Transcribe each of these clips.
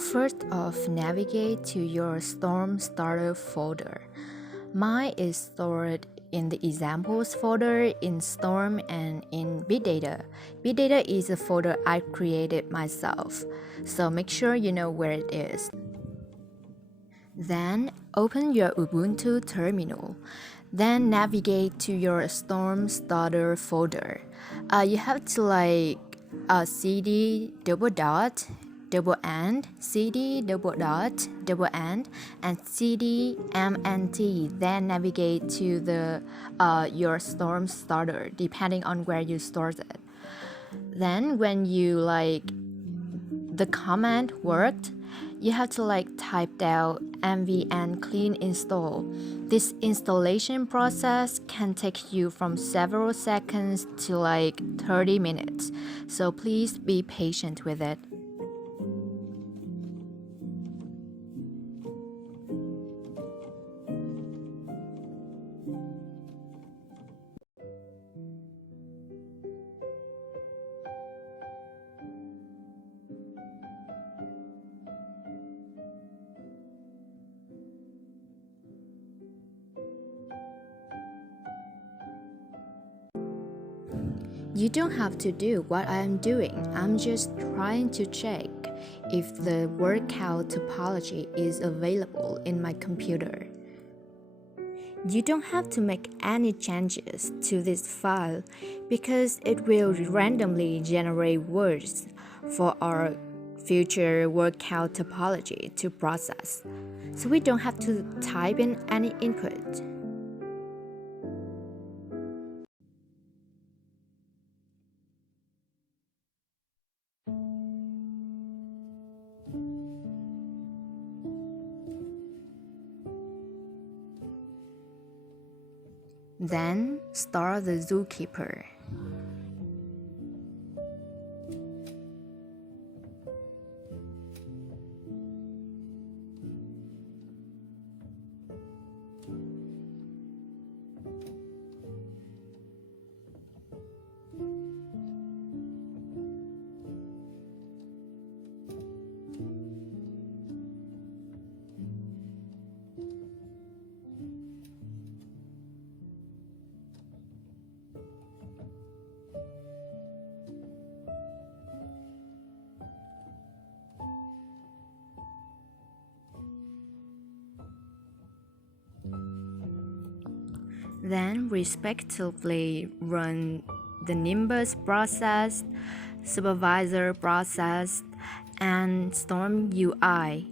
First off, navigate to your Storm Starter folder. Mine is stored in the examples folder in Storm and in Big Data. Big Data is a folder I created myself, so make sure you know where it is. Then open your Ubuntu terminal. Then navigate to your Storm Starter folder. You have to cd double end, cd double end, and cd mnt. Then navigate to your Storm Starter, depending on where you stored it. Then when the command worked, you have to type out mvn clean install. This installation process can take you from several seconds to 30 minutes, so please be patient with it. You don't have to do what I am doing. I'm just trying to check if the workout topology is available in my computer. You don't have to make any changes to this file because it will randomly generate words for our future workout topology to process. So we don't have to type in any input. Then start the zookeeper. Then respectively run the Nimbus process, supervisor process, and Storm UI.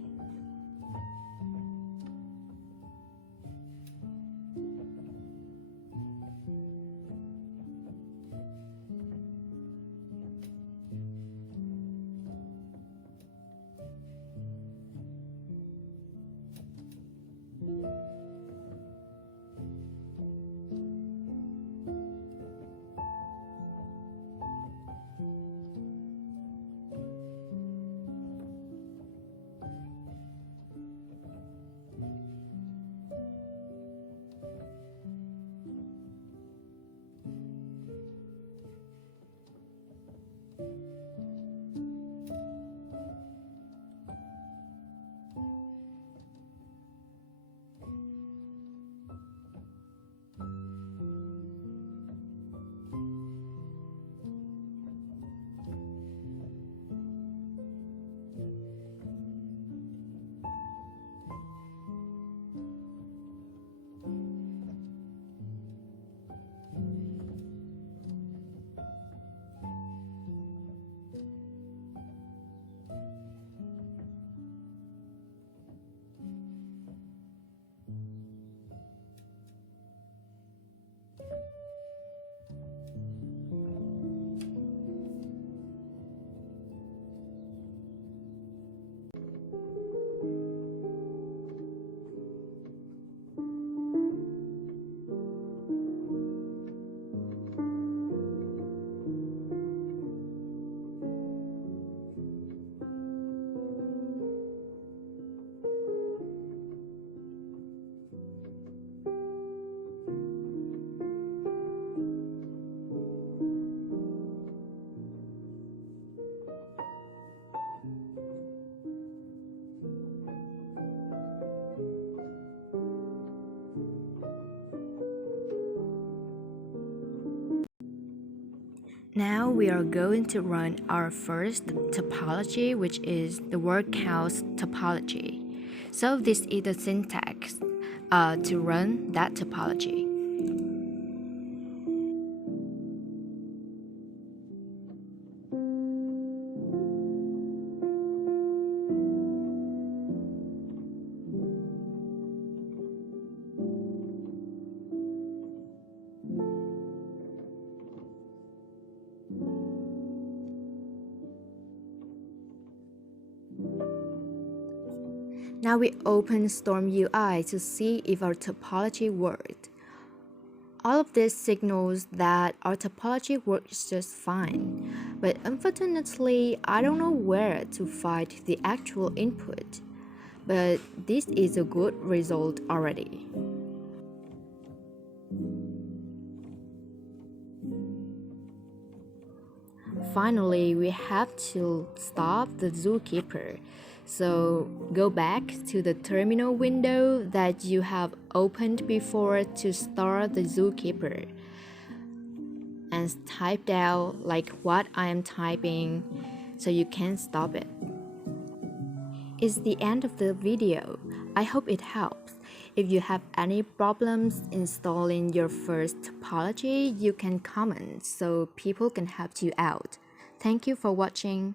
Now we are going to run our first topology, which is the workhouse topology. So this is the syntax to run that topology. Now we open Storm UI to see if our topology worked. All of this signals that our topology works just fine, but unfortunately, I don't know where to find the actual input. But this is a good result already. Finally, we have to stop the zookeeper. So go back to the terminal window that you have opened before to start the zookeeper and type down like what I am typing so you can stop it. It's the end of the video. I hope it helps. If you have any problems installing your first topology, you can comment so people can help you out. Thank you for watching.